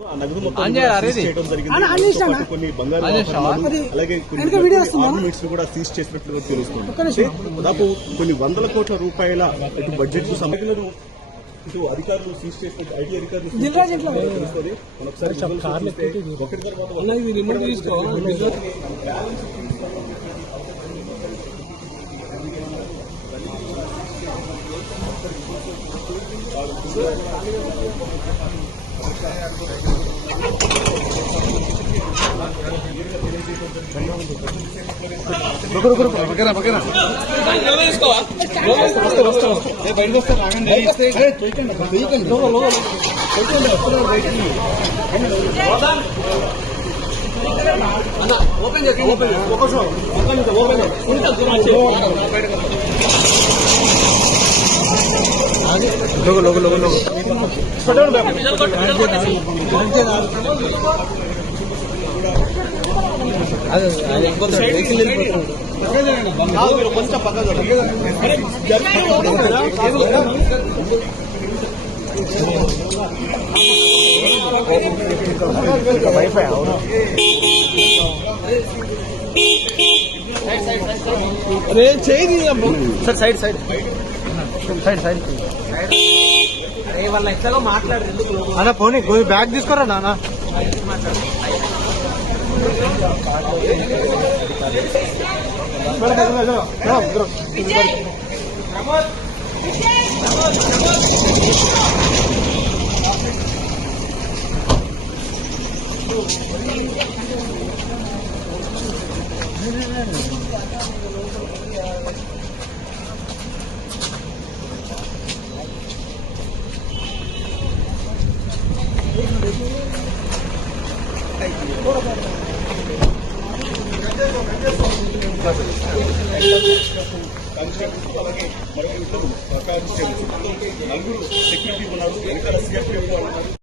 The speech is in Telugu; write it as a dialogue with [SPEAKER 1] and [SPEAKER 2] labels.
[SPEAKER 1] ఆ నగదు మొత్తం
[SPEAKER 2] ఆంజనేయ
[SPEAKER 1] కూడా
[SPEAKER 2] అరేది.
[SPEAKER 1] సీజ్ చేయడం జరిగింది.
[SPEAKER 3] అన్న, ఆంజనేయ
[SPEAKER 1] దాంతో పాటు
[SPEAKER 3] అన్న.
[SPEAKER 1] కొన్ని బంగారు
[SPEAKER 2] ఆంజనేయ
[SPEAKER 1] ఆభరణాలు,
[SPEAKER 3] అది
[SPEAKER 1] అలాగే కొన్ని
[SPEAKER 3] వెనక వీడియో వస్తుందా?
[SPEAKER 1] ఆర్నమెంట్స్ను కూడా సీజ్ చేసినట్లుగా తెలుస్తుంది
[SPEAKER 3] ఒక్క నిమిషం.
[SPEAKER 1] అంటే దాదాపు కొన్ని వందల కోట్ల రూపాయల ఇటు బడ్జెట్కు సమగ్రను ఇటు అధికారులు సీజ్ చేసినట్టు ఐటీ అధికారులు సీజ్
[SPEAKER 3] దిల్రాజ్ ఇంట్లో
[SPEAKER 1] చేసినట్టు తెలుస్తుంది. మనం ఒకసారి visuals చూస్తే ఒకటి తర్వాత ఒకటి
[SPEAKER 2] అరే చేయి sir side side. Side side.
[SPEAKER 3] వాళ్ళ ఎట్లాగో మాట్లాడరు
[SPEAKER 2] అన్న పోనీ బ్యాగ్ తీసుకోరా నాన్న?
[SPEAKER 1] కానిస్టేబుల్స్ అలాగే మరో ఇద్దరు నలుగురు సెక్యూరిటీ ఉన్నారు వెనకాల సిఆర్పీఎఫ్ ఉన్నారు.